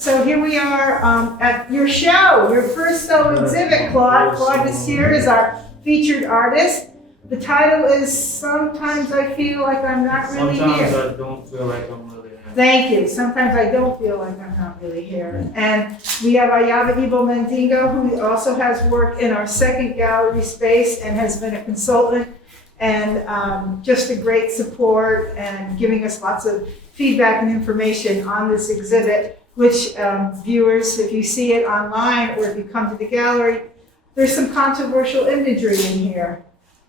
So here we are at your show, your first solo exhibit, Claude. Claude Desir is our featured artist. The title is Sometimes I Feel Like I'm Not Really Here. Sometimes I don't feel like I'm really here. Thank you. Sometimes I don't feel like I'm not really here. And we have Iyaba Ibo Mandingo, who also has worked in our second gallery space and has been a consultant and just a great support and giving us lots of feedback and information on this exhibit, which viewers, if you see it online or if you come to the gallery, there's some controversial imagery in here.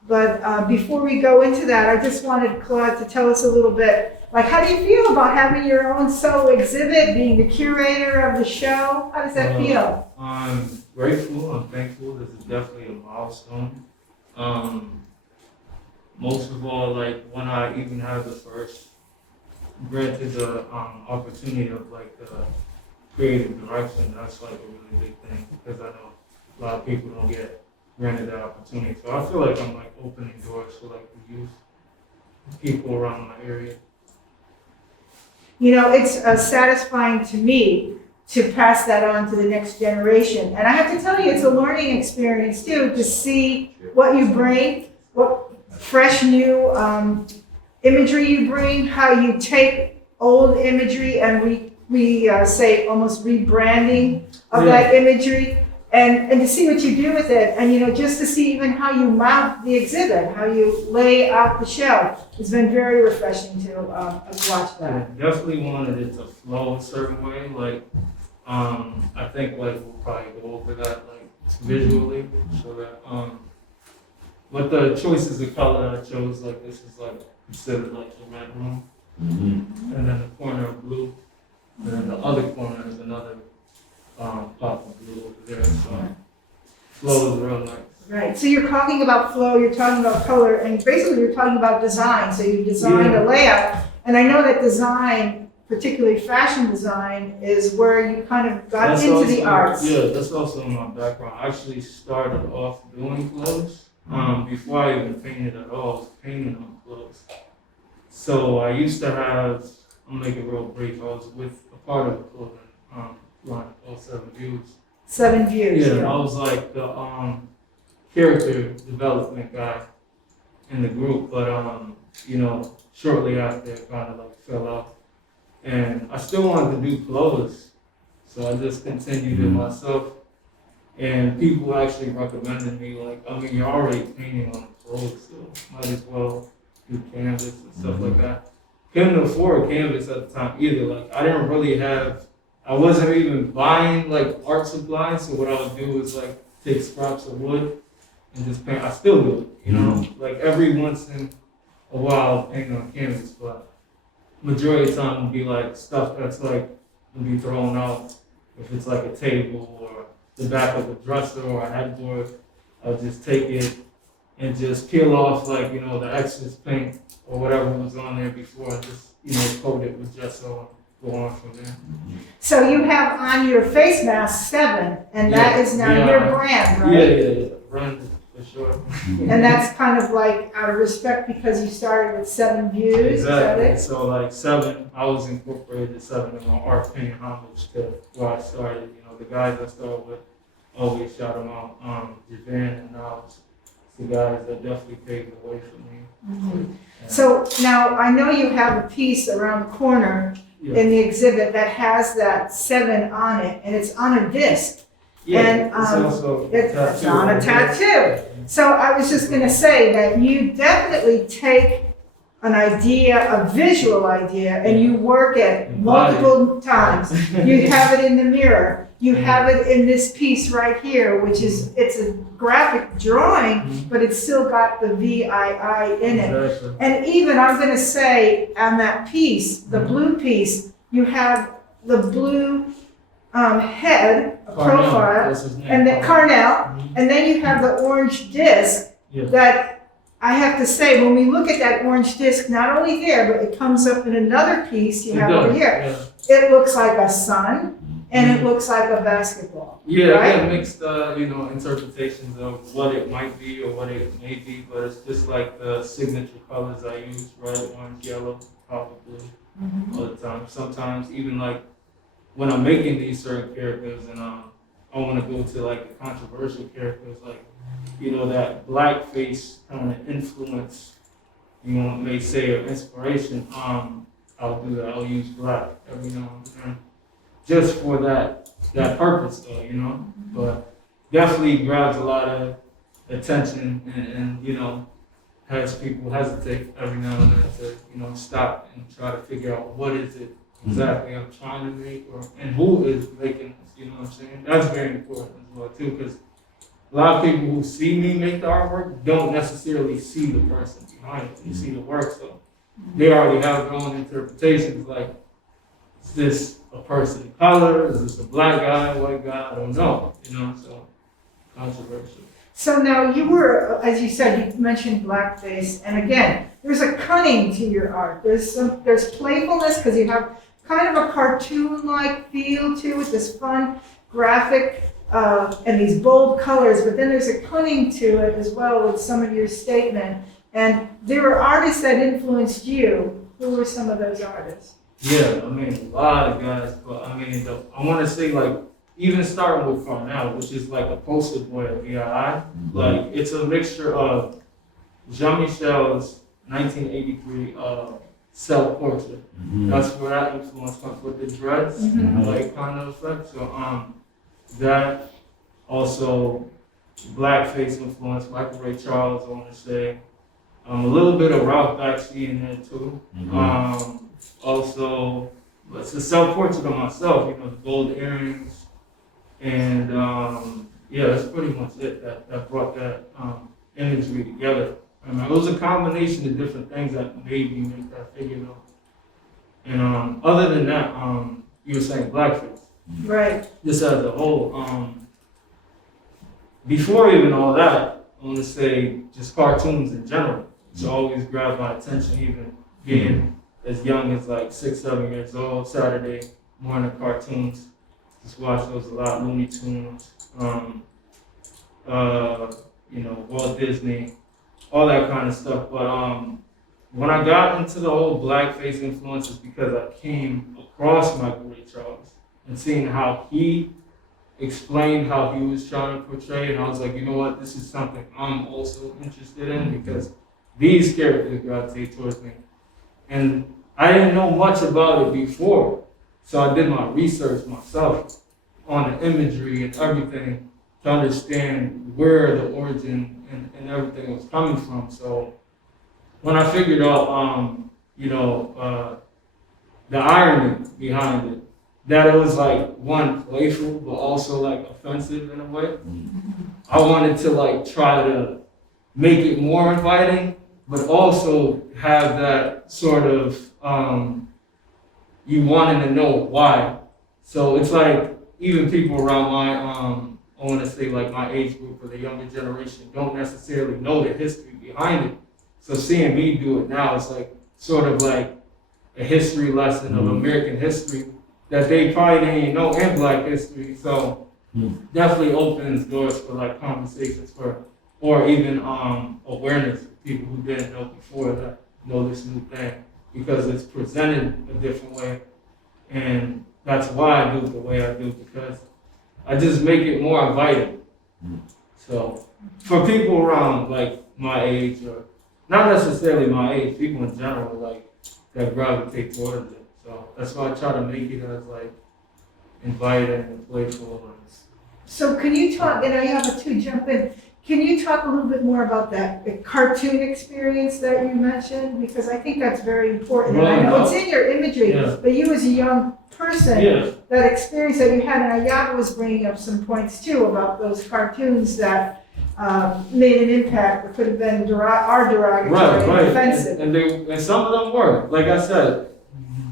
But before we go into that, I just wanted Claude to tell us a little bit, like, how do you feel about having your own solo exhibit, being the curator of the show? How does that feel? I'm grateful, I'm thankful. This is definitely a milestone. Most of all, like, when I even had the first granted the opportunity of like the creative direction, that's like a really big thing because I know a lot of people don't get granted that opportunity. So I feel like I'm like opening doors for like the youth, people around my area. You know, it's satisfying to me to pass that on to the next generation. And I have to tell you, it's a learning experience too, to see what you bring, what fresh new imagery you bring, how you take old imagery and we say almost rebranding of that imagery, and to see what you do with it, and you know, just to see even how you mount the exhibit, how you lay out the shelf. It's been very refreshing to watch that. Yeah, definitely wanted it to flow a certain way. Like, I think like we'll probably go over that like visually, so that but the choices of color I chose, like this is like considered like the red room, and then the corner of blue, and then the other corner is another pop of blue over there. So flow is real nice. Right. So you're talking about flow, you're talking about color, and basically you're talking about design. So you designed a layout, and I know that design, particularly fashion design, is where you kind of got into the arts. Yeah, that's also my background. I actually started off doing clothes. Before I even painted at all, I was painting on clothes. So I used to have, I'll make it real brief, I was with a part of a clothing line called 7 Views. 7 Views. Yeah, I was like the character development guy in the group, but you know, shortly after it kind of like fell out. And I still wanted to do clothes, so I just continued it myself. And people actually recommended me, like, I mean, you're already painting on clothes, so might as well do canvas and stuff like that. Couldn't afford canvas at the time either. Like, I didn't really have, I wasn't even buying like art supplies. So what I would do is like take scraps of wood and just paint. I still do it, you know, like every once in a while I'll paint on canvas, but majority of the time would be like stuff that's like would be thrown out. If it's like a table or the back of a dresser or a headboard, I'll just take it and just peel off like, you know, the excess paint or whatever was on there before, and just, you know, coat it with gesso and go on from there. So you have on your face mask 7, and that is now your brand, right? Yeah, brand for sure. And that's kind of like out of respect because you started with 7 Views, Exactly. is that it? So like 7, I was incorporated 7 in my art painting homage to where I started. You know, the guys I started with always shout them out. Javan and Knowledge. The guys that definitely paved the way for me. So now I know you have a piece around the corner in the exhibit that has that 7 on it, and it's on a disc. Yeah, And it's also it's on a tattoo. So I was just going to say that you definitely take an idea, a visual idea, and you work it multiple times. You have it in the mirror. You have it in this piece right here, which is, it's a graphic drawing, but it's still got the VII in it. Exactly. And even, I'm going to say, on that piece, the blue piece, you have the blue head, a profile, and then Carnell, and then you have the orange disc that I have to say, when we look at that orange disc, not only there, but it comes up in another piece you have over here. It looks like a sun, and it looks like a basketball. Yeah, right? yeah, mixed, you know, interpretations of what it might be or what it may be, but it's just like the signature colors I use: red, orange, yellow, copper, blue, all the time. Sometimes even like when I'm making these certain characters, and I want to go to like the controversial characters, like that blackface kind of influence, may say, or inspiration. I'll do that. I'll use black every now and then, just for that purpose, though. But definitely grabs a lot of attention, and has people hesitate every now and then to stop and try to figure out what is it exactly I'm trying to make, and who is making this. You know what I'm saying? That's very important as well too, because a lot of people who see me make the artwork don't necessarily see the person behind it. You see the work, so they already have their own interpretations. Like, is this a person of color? Is this a black guy, white guy? I don't know. So controversial. So now you were, as you said, you mentioned blackface, and again, there's a cunning to your art. There's playfulness because you have kind of a cartoon-like feel to it, this fun graphic and these bold colors, but then there's a cunning to it as well with some of your statement. And there were artists that influenced you. Who were some of those artists? Yeah, a lot of guys, but I want to say, like, even starting with Cornell, which is like a poster boy of VII, like it's a mixture of Jean-Michel's 1983 self-portrait. That's where that influence comes with the dreads, like kind of effect. So that also blackface influence, Michael Ray Charles, I want to say. A little bit of Ralph Bakshi in there too. Also, it's a self-portrait of myself, the gold earrings. And yeah, that's pretty much it that brought that imagery together. It was a combination of different things that made me make that figure though. And other than that, you were saying blackface. Right. Just as a whole. Before even all that, I want to say just cartoons in general. It's always grabbed my attention, even being as young as like 6, 7 years old. Saturday morning cartoons. Just watch those a lot, Looney Tunes, Walt Disney, all that kind of stuff. But when I got into the whole blackface influences, because I came across Michael Ray Charles and seeing how he explained how he was trying to portray, and I was like, you know what, this is something I'm also interested in, because these characters gravitate towards me. And I didn't know much about it before. So I did my research myself on the imagery and everything to understand where the origin and everything was coming from. So when I figured out, the irony behind it, that it was like one playful but also like offensive in a way, I wanted to like try to make it more inviting, but also have that sort of you wanting to know why. So it's like even people around my I want to say like my age group or the younger generation don't necessarily know the history behind it. So seeing me do it now, it's like sort of like a history lesson of American history that they probably didn't even know, and Black history. So definitely opens doors for like conversations or even awareness for people who didn't know before that know this new thing, because it's presented a different way. And that's why I do it the way I do, because I just make it more inviting. So for people around like my age, or not necessarily my age, people in general, like that gravitate towards it. So that's why I try to make it as like inviting and playful. So can you talk, and I have a two jump in, can you talk a little bit more about that, the cartoon experience that you mentioned? Because I think that's very important. And I know it's in your imagery, but you as a young person, that experience that you had, and Iyaba was bringing up some points too about those cartoons that made an impact, or could have been derogatory and offensive. And some of them were, like I said,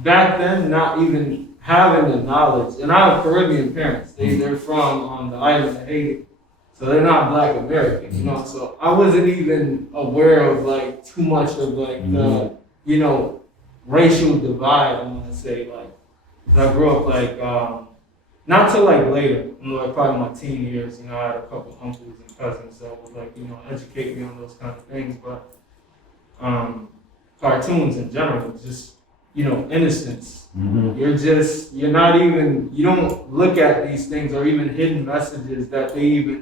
back then, not even having the knowledge. And I have Caribbean parents. They're from the island of Haiti. So they're not Black American, So I wasn't even aware of like too much of like the, racial divide, I want to say. Like, I grew up like, not till like later, like probably my teen years, I had a couple uncles and cousins that would like, educate me on those kind of things. But cartoons in general just innocence. Mm-hmm. You don't look at these things or even hidden messages that these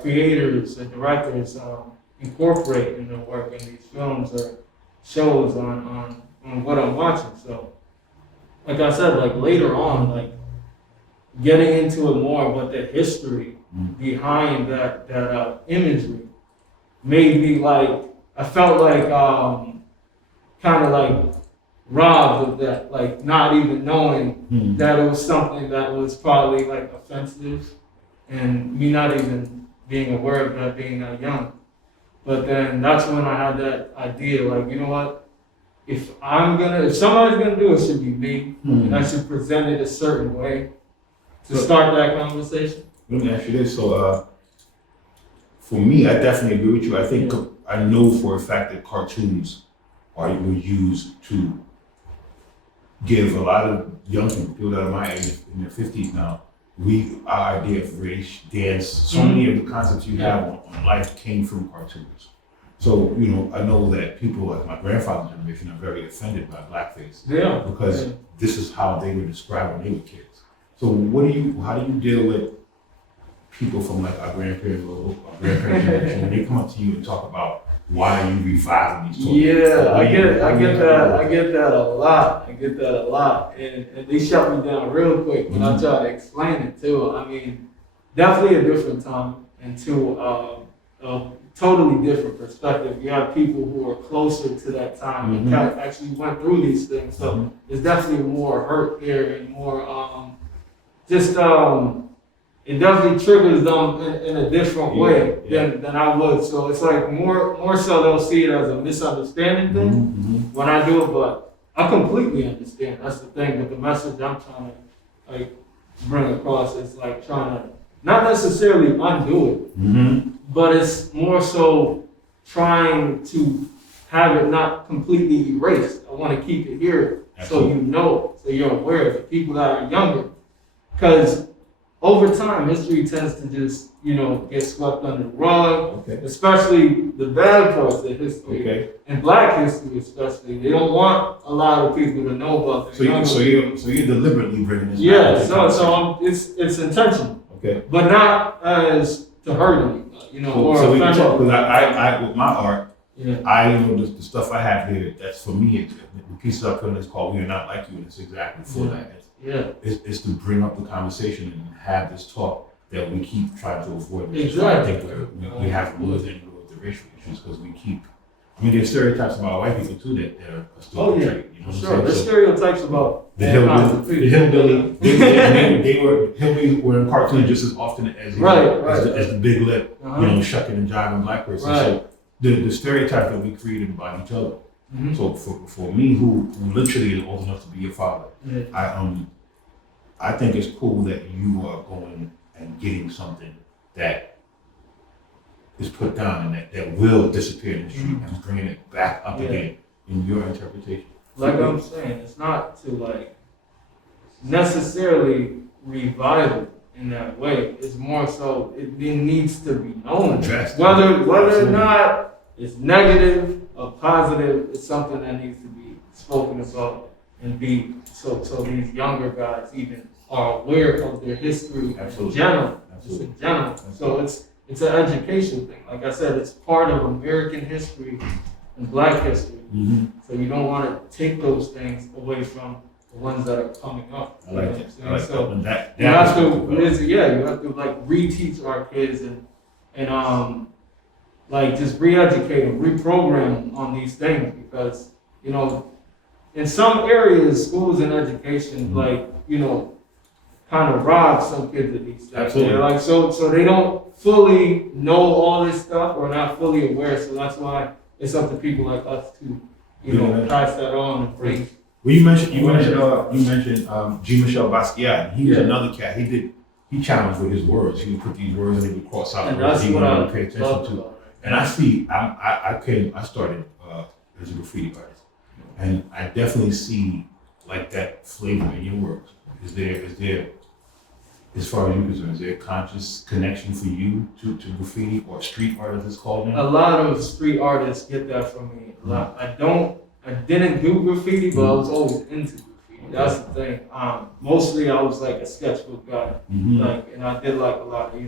creators and directors incorporate in their work in these films or shows on what I'm watching. So, like I said, like later on, like getting into it more, but the history behind that imagery made me like, I felt like kind of like robbed of that, like not even knowing that it was something that was probably like offensive, and me not even being aware of that being that young. But then that's when I had that idea, like, you know what? If somebody's gonna do it, it should be me, and I should present it a certain way to start that conversation. Let me ask you this. So, for me, I definitely agree with you. I think I know for a fact that cartoons were used to give a lot of young people that are my age, in their 50s now, our idea of race, dance, so many of the concepts you have on life came from cartoons. So, I know that people like my grandfather's generation are very offended by blackface. Yeah. Because this is how they were described when they were kids. So how do you deal with people from like our grandparents or our grandparents generation when they come up to you and talk about why are you reviving these stories? Yeah, I get that a lot. And they shut me down real quick when I try to explain it too. I mean, definitely a different time and to a totally different perspective. You have people who are closer to that time and kind of actually went through these things. So there's definitely more hurt there and more it definitely triggers them in a different way than I would. So it's like more so they'll see it as a misunderstanding thing when I do it, but I completely understand. That's the thing. But the message I'm trying to like bring across is like trying to not necessarily undo it, but it's more so trying to have it not completely erased. I want to keep it here so so you're aware of the people that are younger. Because over time, history tends to just, get swept under the rug, especially the bad parts of history, and Black history especially. They don't want a lot of people to know about this. So you're deliberately bringing this. Yeah, so it's intentional, but not as to hurt anybody, So we can talk because I with my art, the stuff I have here. That's for me. The piece I put in is called "We Are Not Like You," and it's exactly for that. It's to bring up the conversation and have this talk that we keep trying to avoid. Exactly. I think we have more than with the racial issues because we keep. I mean, there's stereotypes about white people too that are still portrayed. Sure. There's stereotypes about the hillbilly. Hillbillies were in cartoons just as often as the big lip, shucking and jiving black person. So the stereotype that we created about each other. So for me, who literally is old enough to be your father, I think it's cool that you are going and getting something that is put down and that will disappear in the street and bringing it back up again in your interpretation. Like I'm saying, it's not to like necessarily revive it in that way. It's more so it needs to be known. Whether or not it's negative or positive, it's something that needs to be spoken about and be so these younger guys even are aware of their history in general. Just in general. So it's an education thing. Like I said, it's part of American history and Black history. So you don't want to take those things away from the ones that are coming up. I like that. So that you have to like reteach our kids and like just re-educate them, reprogram them on these things because in some areas schools and education kind of rob some kids of these things. Absolutely. Like so they don't fully know all this stuff or not fully aware. So that's why it's up to people like us to pass that on and bring. Well, you mentioned G. Michel Basquiat. He was another cat. He challenged with his words. He would put these words and he would cross out words he wanted to pay attention to. And I started as a graffiti artist, and I definitely see like that flavor in your works. Is there, as far as you're concerned, is there a conscious connection for you to graffiti or street art as it's called now? A lot of street artists get that from me. I don't I didn't do graffiti, but I was always into graffiti. That's the thing. Mostly I was like a sketchbook guy, like, and I did like a lot of,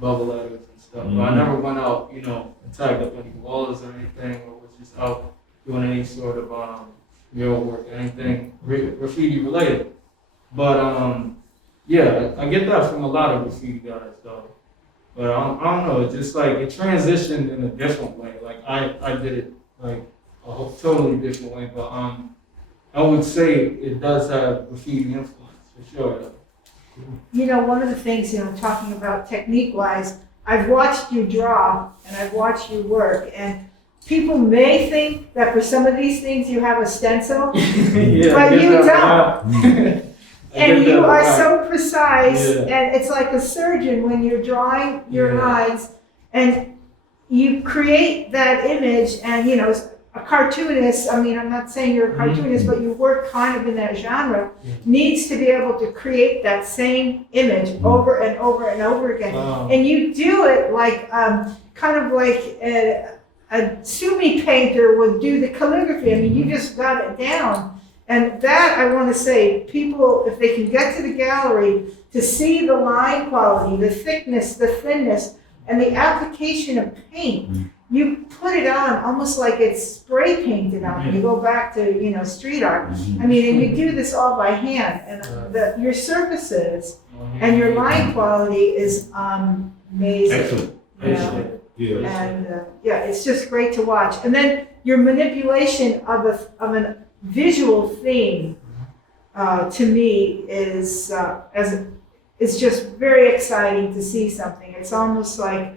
bubble letters and stuff. But I never went out, and tagged up any walls or anything, or was just out doing any sort of mural work, anything graffiti related. But yeah, I get that from a lot of graffiti guys though. But I don't know, it's just like it transitioned in a different way. Like I did it like a totally different way, but I would say it does have graffiti influence for sure. One of the things, talking about technique-wise, I've watched you draw and I've watched you work, and people may think that for some of these things you have a stencil, Yeah, but you don't. Right. And you are right. so precise, Yeah. and it's like a surgeon when you're drawing your Yeah. lines, and you create that image, and a cartoonist, I mean, I'm not saying you're a cartoonist, but you work kind of in that genre, needs to be able to create that same image over and over and over again. And you do it like, kind of like a Sumi painter would do the calligraphy. I mean, you just got it down. And that, I want to say, people, if they can get to the gallery to see the line quality, the thickness, the thinness, and the application of paint, you put it on almost like it's spray painted on. You go back to, street art. I mean, and you do this all by hand. And your surfaces and your line quality is amazing. Excellent. Yeah. And it's just great to watch. And then your manipulation of an visual theme, to me, is it's just very exciting to see something. It's almost like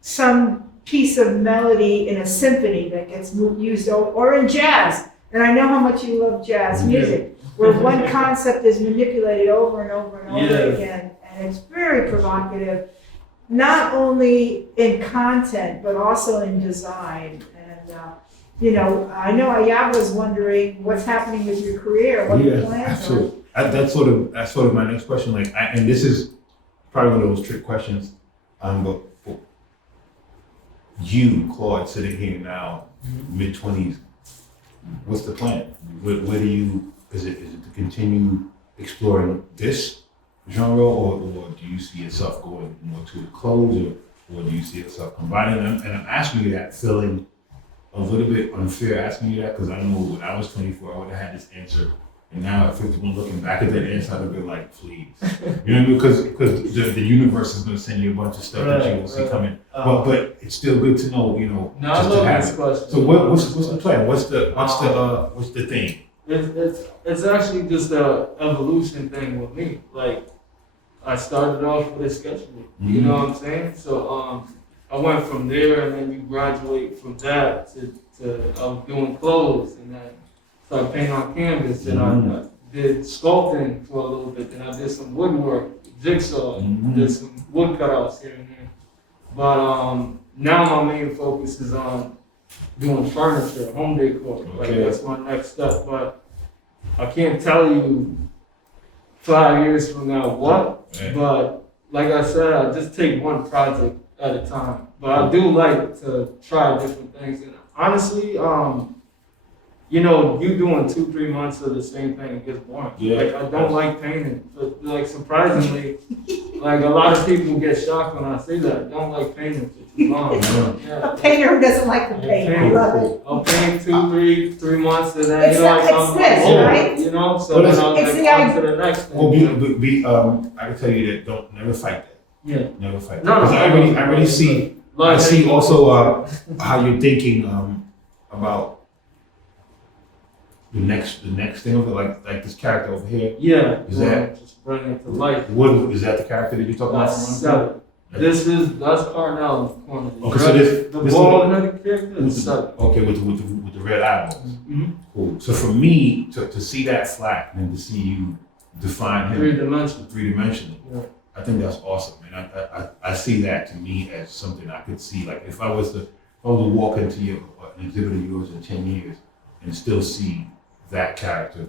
some piece of melody in a symphony that gets used or in jazz. And I know how much you love jazz music, where one concept is manipulated over and over and over again, and it's very provocative, not only in content but also in design. I know Iyaba was wondering what's happening with your career, what your plans are. That's sort of my next question. And this is probably one of those trick questions. But for you, Claude, sitting here now, mid-20s, what's the plan? Where do you? Is it to continue exploring this genre, or do you see yourself going more to the clothes, or do you see yourself combining them? And I'm asking you that, feeling a little bit unfair asking you that, because I know when I was 24, I would have had this answer, and now at 51, looking back at that answer, I'd have been like, please, you know what I mean? Because the universe is going to send you a bunch of stuff that you will see coming. But it's still good to know, No, just I love to have this it. question. So what's the plan? What's the thing? It's actually just a evolution thing with me. Like, I started off with a sketchbook. You know what I'm saying? So I went from there, and then you graduate from that to I was doing clothes, and then started painting on canvas, and I did sculpting for a little bit, then I did some woodwork, jigsaw, did some wood cutouts here and there. But now my main focus is on doing furniture, home decor. Like, that's my next step. But I can't tell you 5 years from now what, but like I said, I just take one project at a time. But I do like to try different things. And honestly, you doing 2-3 months of the same thing, it gets boring. Like, I don't like painting. But, like, surprisingly, like, a lot of people get shocked when I say that. I don't like painting for too long. A painter who doesn't like to paint. I love it. I'll paint 2-3 months, and then It's right? So then I'll It's get the on to the next thing. Well, I can tell you that don't never fight that. Yeah. Never fight that. No, Because I really see. I see also how you're thinking about the next thing of it, like this character over here. Yeah. Is that just bring it to life? What is that? The character that you talking about? That's Salve. That's Carnell in the corner. Okay, so this bald-headed character is Salve. Okay, with the red eyeballs. Cool. So for me to see that flat and to see you define him 3-dimensional, I think that's awesome, man. I see that to me as something I could see. Like, if I was to walk into an exhibit of yours in 10 years and still see that character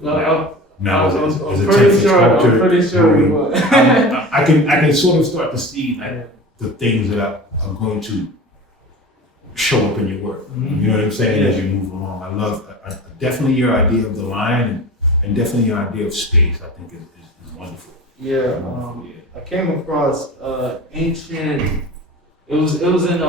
now as a 10-foot sculpture, I'm pretty sure you would. I can sort of start to see like the things that I'm going to show up in your work. Mhm. You know what I'm saying? Yeah. As you move along, I love definitely your idea of the line and definitely your idea of space. I think is wonderful. Yeah, I came across ancient. It was in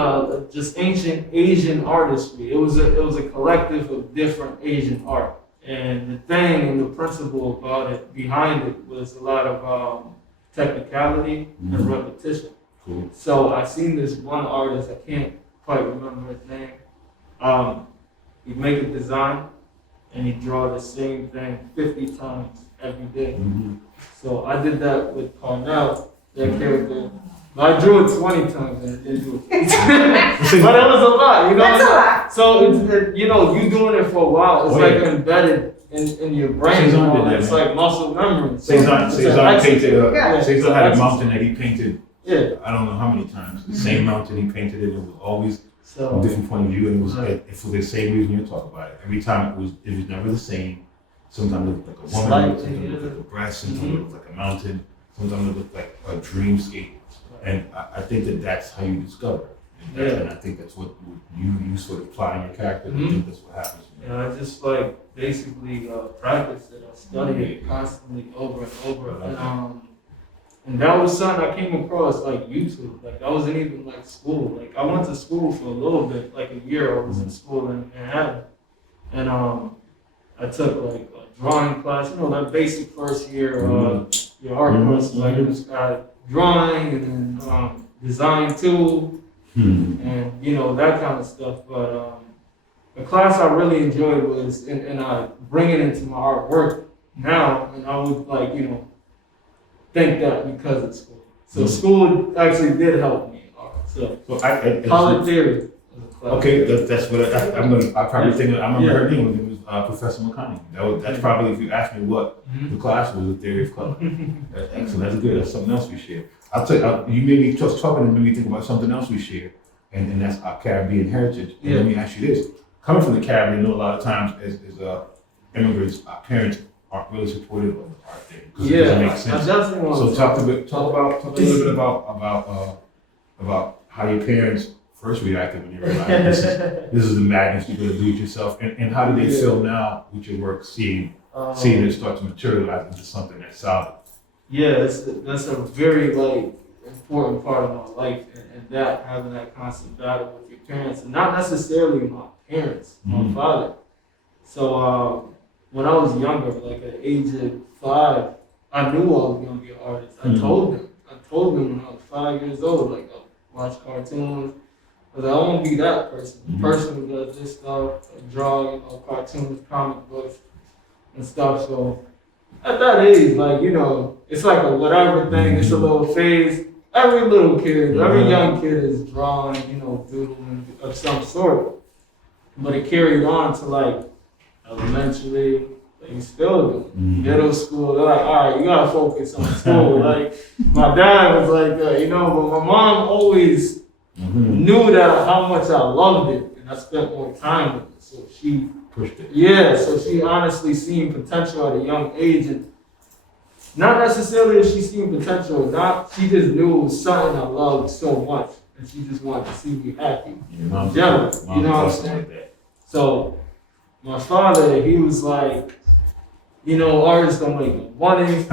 just ancient Asian artistry. It was a collective of different Asian art, and the thing and the principle about it behind it was a lot of technicality and repetition. Cool. So I seen this one artist. I can't quite remember his name. He'd make a design and he'd draw the same thing 50 times every day. So I did that with Cornell, that character. But I drew it 20 times and it didn't do it. But it was a lot, you know. That's a lot. So it's, you know, you doing it for a while, it's like embedded in your brain. Cezanne did that, It's man. like muscle memory. Cezanne painted. Yeah. Cezanne had a mountain that he painted. Yeah. I don't know how many times. The same mountain he painted it. It was always So from a different point of view, and it was for the same reason you're talking about it. Every time it was never the same. Sometimes it looked like a woman, Slightly, sometimes it looked like a breast, sometimes it looked like a mountain, sometimes it looked like a dreamscape. And I think that's how you discover. And I think that's what you sort of apply in your character. I think that's what happens. and I just like basically practiced it. I studied it constantly over and over. And that was something I came across like YouTube. Like I wasn't even like school. Like I went to school for a little bit, like a year. I was in school in Manhattan, and I took like a drawing class. You know that basic first year your art course. Like it was drawing and then design too, and you know that kind of stuff. But the class I really enjoyed was, and I bring it into my artwork now, and I would like think that because of school. So school actually did help me in art. So Claude Theory. Okay, that's what I probably think. I remember her name. It was Professor McConaughey. That's probably, if you ask me what the class was, the theory of color. Excellent. That's good. That's something else we share. I'll tell you. You made me just talking and made me think about something else we share, and that's our Caribbean heritage. And let me ask you this: coming from the Caribbean, you know, a lot of times as immigrants, our parents aren't really supportive of the art thing because it doesn't make sense. So talk a little bit about how your parents first reacted when you realized this is the madness you're going to do it yourself, and how do they feel now with your work, seeing it start to materialize into something that's solid? Yeah, that's a very like important part of my life, and that having that constant battle with your parents, and not necessarily my parents, my father. So when I was younger, like at the age of 5, I knew I was going to be an artist. I told them when I was 5 years old, like I watch cartoons. But I want to be that person, the person who does this stuff, draw, cartoons, comic books, and stuff. So at that age, like, it's like a whatever thing, it's a little phase. Every little kid, every young kid is drawing, doodling of some sort. But it carried on to like elementary, like still doing middle school. They're like, all right, you gotta focus on school. Like my dad was like, but my mom always knew that how much I loved it, and I spent more time with it. So she pushed it. Yeah, so she honestly seen potential at a young age, and not necessarily that she seen potential. She just knew it was something I loved so much, and she just wanted to see me happy. General, you know what I'm saying? So my father, he was like, artists don't make no money.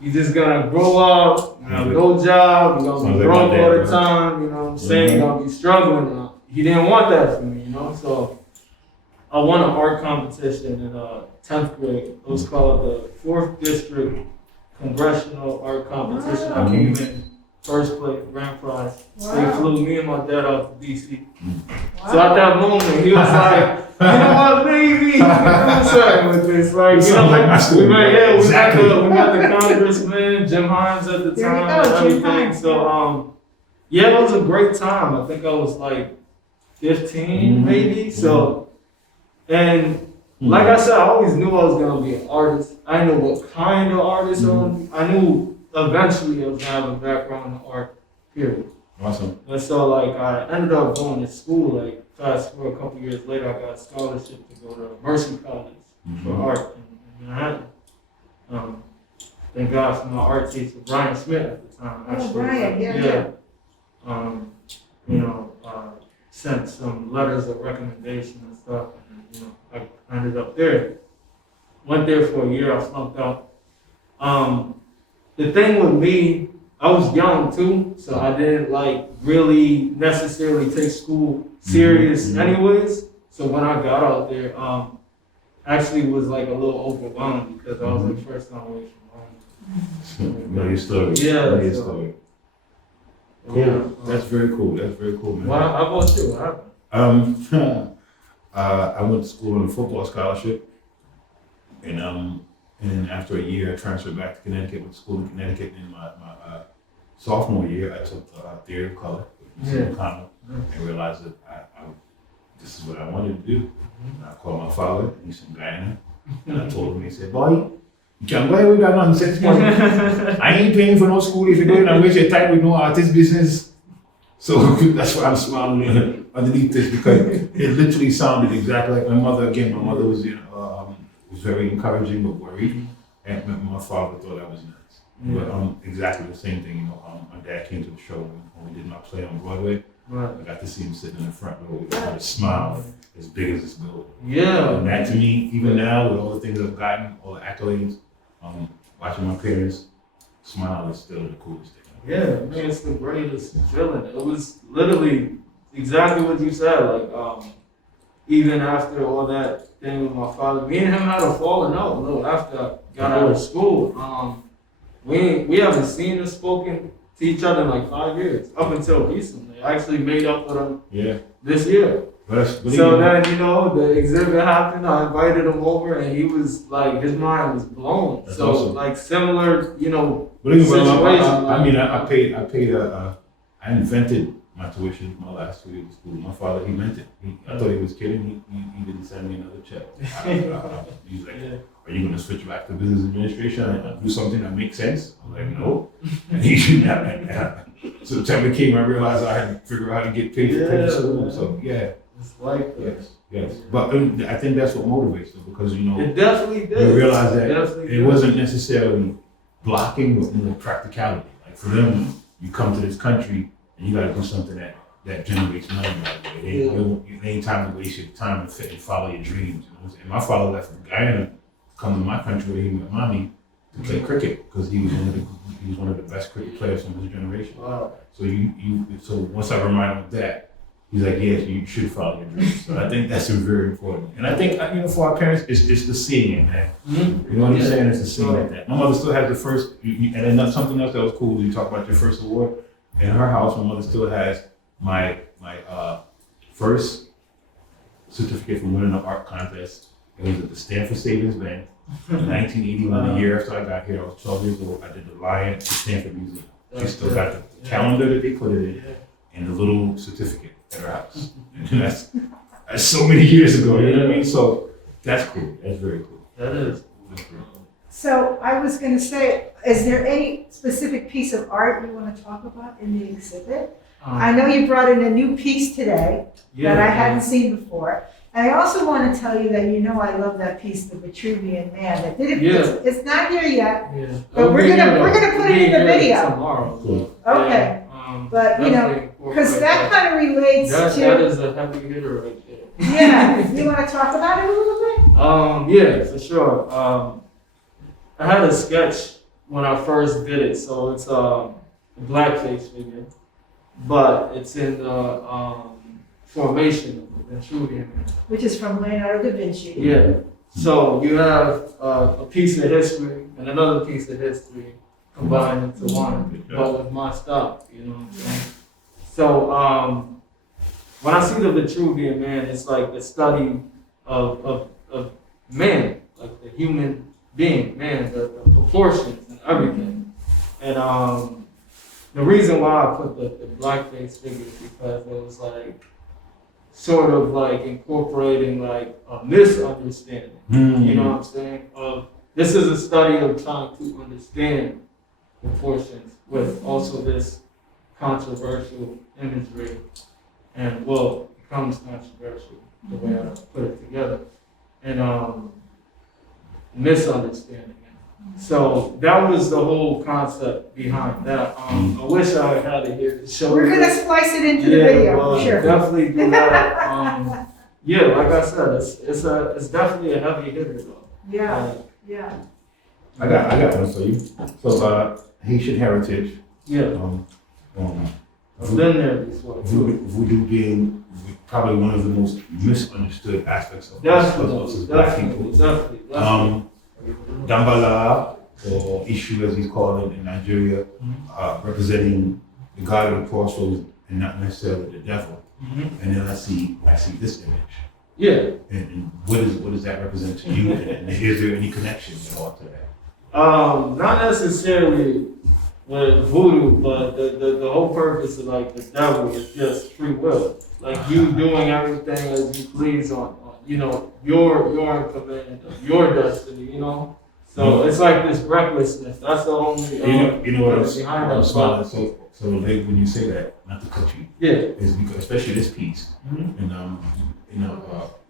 You just gonna grow up, no job, you're gonna be broke all the time, you know what I'm saying? You're gonna be struggling. He didn't want that for me, So I won an art competition in 10th grade. It was called the 4th District Congressional Art Competition. I came in first place, grand prize. They flew me and my dad out to DC. So at that moment, he was like, you know what, baby? I'm sorry with this. Like, we met the congressman, Jim Hines at the time, and everything. So, it was a great time. I think I was like 15, maybe. So, and like I said, I always knew I was gonna be an artist. I didn't know what kind of artist I knew eventually I was gonna have a background in art, period. Awesome. And so, like, I ended up going to school, like, fast forward a couple years later, I got a scholarship to go to Mercy College for art in Manhattan. Thank God for my art teacher, Brian Smith at the time. Actually. Brian, yeah. sent some letters of recommendation and stuff, and you know, I ended up there. Went there for a year, I flunked out. The thing with me, I was young too, so I didn't like really necessarily take school serious anyways. So when I got out there, actually was like a little overwhelmed because I was like first time away from home. Know your story. Yeah. Know your So, story. Cool. yeah, That's very cool. That's very cool, man. Well, how about you? What happened? I went to school on a football scholarship, and then after a year, I transferred back to Connecticut. Went to school in Connecticut. In my sophomore year, I took theory of color, and realized that this is what I wanted to do. And I called my father. He's from Guyana, and I told him. He said, "Boy, you can't go away with that nonsense, boy. I ain't paying for no school if you're going and waste your time with no artist business." So that's why I'm smiling underneath this, because it literally sounded exactly like my mother. Again, my mother was was very encouraging but worried, and my father thought I was nuts. But exactly the same thing. You know, my dad came to the show when we did my play on Broadway. Right. I got to see him sitting in the front row with a smile as big as this building. Yeah. And that to me, even now, with all the things I've gotten, all the accolades, watching my parents smile is still the coolest thing. Yeah, I mean, it's the greatest feeling. It was literally exactly what you said. Like, even after all that thing with my father, me and him had a falling out a little after I got out of school. We haven't seen or spoken to each other in like 5 years, up until recently. I actually made up with him this year. So then, you know, the exhibit happened, I invited him over, and he was like, his mind was blown. That's so awesome. like similar, you know, I invented my tuition my last 2 years of school. My father, he meant it. I thought he was kidding. He didn't send me another check. He was like, "Are you going to switch back to business administration and do something that makes sense?" I was like, "No." And he didn't have that. September came, I realized I had to figure out how to get paid for school. So it's like that. Yes. But I think that's what motivates them, because, you know, It definitely did. you realize that it wasn't necessarily blocking, but more practicality. Like for them, you come to this country and you got to do something that generates money right away. It ain't time to waste your time and follow your dreams. You know what I'm saying? My father left from Guyana to come to my country where he met mommy to play cricket, because he was one of the best cricket players from his generation. Wow. So so once I remind him of that, he's like, "Yes, you should follow your dreams." So I think that's very important. And I think, you know, for our parents, it's the seeing it, man. You know what I'm saying? It's the seeing like that. My mother still has the first, and then something else that was cool. You talk about your first award. In her house, my mother still has my first certificate for winning an art contest. It was at the Stanford Savings Bank in 1981, the year after I got here. I was 12 years old. I did the Lion at the Stanford Museum. She still got the calendar that they put it in and the little certificate at her house. And that's so many years ago, you know what I mean? So that's cool. That's very cool. That is. So I was going to say, is there any specific piece of art you want to talk about in the exhibit? I know you brought in a new piece today that I hadn't seen before. And I also want to tell you that you know I love that piece, the Vitruvian Man. That did it. It's not here yet, but we're gonna put it in the video tomorrow. Cool. Okay, but you know, because that kind of relates to. That is a heavy hitter right there. Yeah, you want to talk about it a little bit? Yeah, for sure. I had a sketch when I first did it, so it's a blackface figure, but it's in the formation of the Vitruvian Man. Which is from Leonardo da Vinci. Yeah. So you have a piece of history and another piece of history combined into one, but with my style, you know what I'm saying? So when I see the Vitruvian Man, it's like the study of man, like the human being, man, the proportions and everything. And the reason why I put the blackface figure is because it was like sort of like incorporating like a misunderstanding. You know what I'm saying? This is a study of trying to understand proportions with also this controversial imagery, and well, it becomes controversial the way I put it together, and misunderstanding. So that was the whole concept behind that. I wish I had it here to show We're you. gonna splice it into the video, well, for sure. definitely do that. Yeah, like I said, it's definitely a heavy hitter though. Yeah, yeah. I got one for you. So, Haitian heritage. Yeah, I've been there before. Voodoo being probably one of the most misunderstood aspects of us as Black people. Definitely. Dambala, or Ishu as he's called in Nigeria, representing the god of the crossroads and not necessarily the devil. And then I see this image. Yeah. And what does that represent to you? And is there any connection at all to that? Not necessarily with voodoo, but the whole purpose of like the devil is just free will. Like you doing everything as you please on you know, you're in command of your destiny, you know? So it's like this recklessness. That's the only You know what behind I'm that. smiling. So like when you say that, not to cut you, Yeah. is because especially this piece, and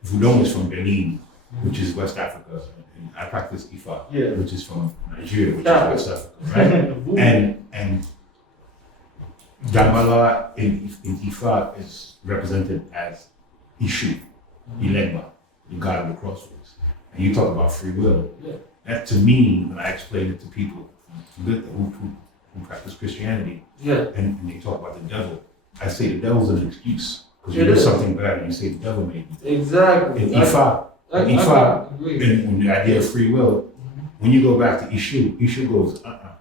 Voodoo is from Benin, which is West Africa, and I practice Ifa, which is from Nigeria, which is West Africa, right? and Dambala in Ifa is represented as Ishu, Ilegba, the god of the crossroads. And you talk about free will. Yeah. That to me, when I explain it to people who practice Christianity, and they talk about the devil, I say the devil's an excuse. Because you do something bad and you say the devil made me. Exactly. In Ifa, and the idea of free will, when you go back to Ishu goes, I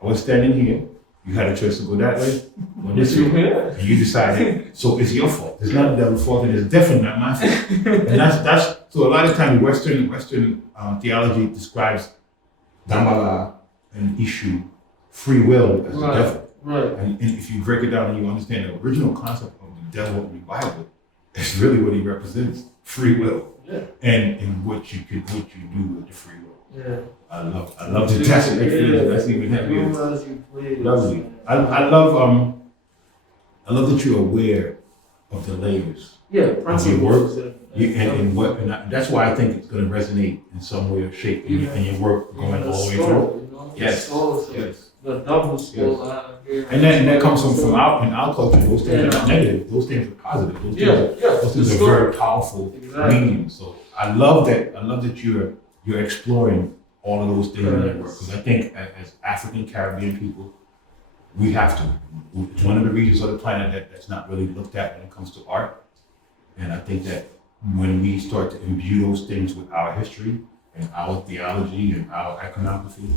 was standing here, you had a choice to go that way or this way, and you decided, so it's your fault. It's not the devil's fault, and it's definitely not my fault. And that's so a lot of times Western theology describes Dambala and Ishu, free will, as the devil. Right. And if you break it down and you understand the original concept of the devil in the Bible, it's really what he represents, free will. Yeah. And what you do with the free will. Yeah. I love the test. That's even heavier. Lovely. I love that you're aware of the layers of your work. That's why I think it's going to resonate in some way or shape in your work going all the way through. Yes. The double skull. And that comes from our culture. Those things are not negative. Those things are positive. Those things are very powerful meanings. So I love that you're exploring all of those things in your work, because I think as African Caribbean people, we have to. It's one of the regions of the planet that's not really looked at when it comes to art. And I think that when we start to imbue those things with our history and our theology and our iconography,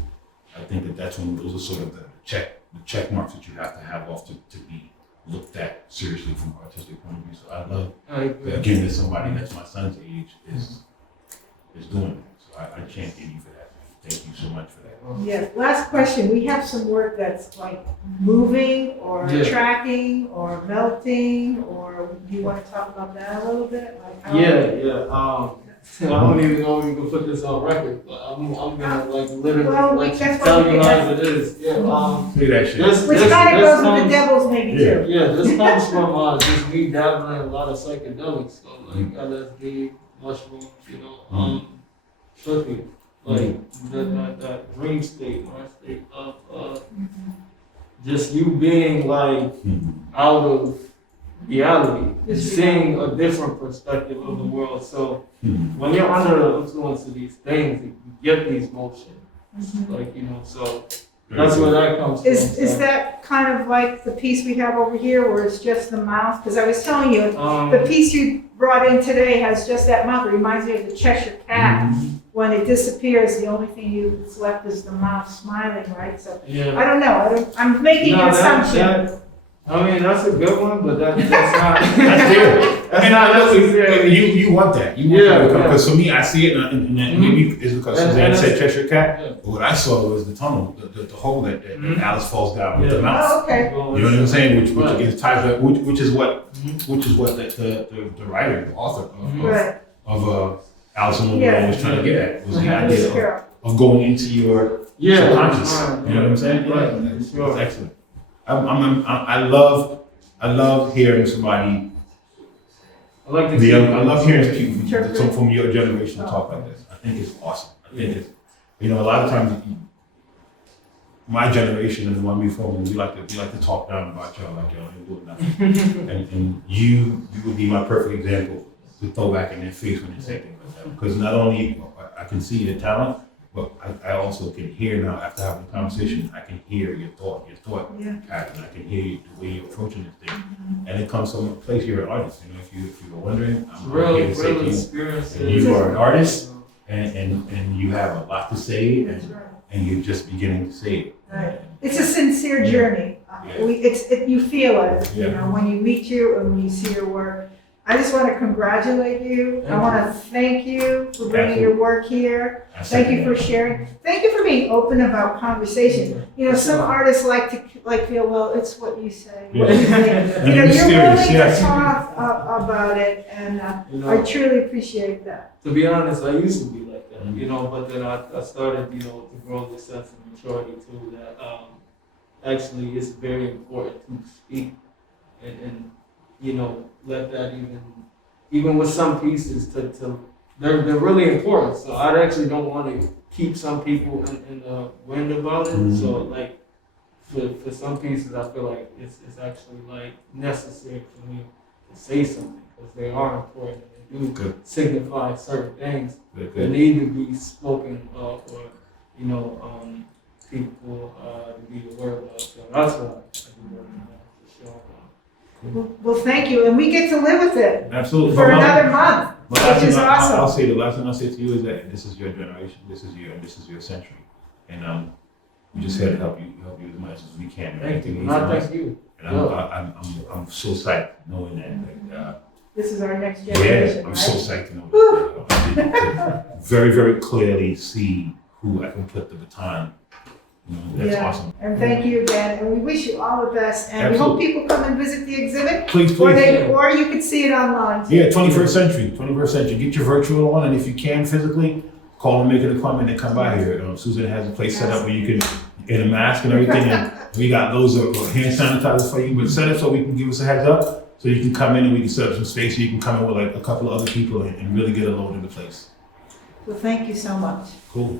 I think that's when those are sort of the check marks that you have to have off to be looked at seriously from an artistic point of view. So I love that, again, that somebody that's my son's age is doing that. So I champion you for that. Thank you so much for that. Yeah, last question. We have some work that's like moving or tracking or melting, or do you want to talk about that a little bit? Like how I don't even know if we can put this on record, but I'm gonna like literally that's tell you as it is. Say that shit. Which kind of goes with the devils maybe too. Yeah, this comes from just me dabbling in a lot of psychedelics, so like LSD, mushrooms, trippy. Like that dream state, my state of just you being like out of reality, seeing a different perspective of the world. So when you're under the influence of these things, you get these motions, so that's where that comes from. Is that kind of like the piece we have over here, where it's just the mouth? Because I was telling you, the piece you brought in today has just that mouth. It reminds me of the Cheshire Cat. When it disappears, the only thing that's left is the mouth smiling, right? So I don't know. I'm making an assumption. That's a good one, but that's not. That's not necessarily. You want that. Because for me, I see it, and maybe it's because Suzanne said Cheshire Cat. But what I saw was the tunnel, the hole that Alice falls down with the mouth. Oh, okay. You know what I'm saying? Which again ties up, which is what the writer, the author of Alice in Wonderland was trying to get at, was the idea of going into your subconscious. You know what I'm saying? That's excellent. I love hearing somebody. I love hearing people from your generation talk like this. I think it's awesome. I think you know, a lot of times, my generation and the one before me, we like to talk down about y'all like y'all ain't doing nothing. and you would be my perfect example to throw back in their face when they say things like that. Because not only I can see your talent, but I also can hear now after having a conversation, I can hear your thought pattern. I can hear the way you're approaching this thing. And it comes from a place you're an artist. You know, if you were wondering, I'm here to say to you, you are an artist and you have a lot to say and you're just beginning to say it. Right. It's a sincere journey. You feel it, you know, when you meet you and when you see your work. I just want to congratulate you. I want to thank you for bringing your work here. Thank you for sharing. Thank you for being open about conversation. You know, some artists like to feel, well, it's what you say. What you think. You know, you're willing to talk about it, and I truly appreciate that. To be honest, I used to be like that, you know, but then I started, you know, to grow this sense of maturity too, that actually it's very important to speak and you know, let that even with some pieces they're really important. So I actually don't want to keep some people in the wind about it. So like for some pieces, I feel like it's actually like necessary for me to say something because they are important. They do signify certain things that need to be spoken of, or you know, people to be aware of. So that's why I do work on that for sure. Well, thank you, and we get to live with it. Absolutely. For another month, which is awesome. I'll say the last thing I'll say to you is that this is your generation, this is your century, and we just here to help you as much as we can. Thank you. Thank you. And I'm so psyched knowing that. This is our next generation. Yeah, I'm so psyched to know that. Very, very clearly see who I can put the baton. You know, that's awesome. And thank you again, and we wish you all the best. And we hope people come and visit the exhibit. Please. Or you can see it online too. Yeah, 21st century. Get your virtual on, and if you can physically, call and make an appointment and come by here. Suzanne has a place set up where you can get a mask and everything, and we got loads of hand sanitizer for you. But set up so we can give us a heads up, so you can come in and we can set up some space so you can come in with like a couple of other people and really get a load in the place. Well, thank you so much. Cool.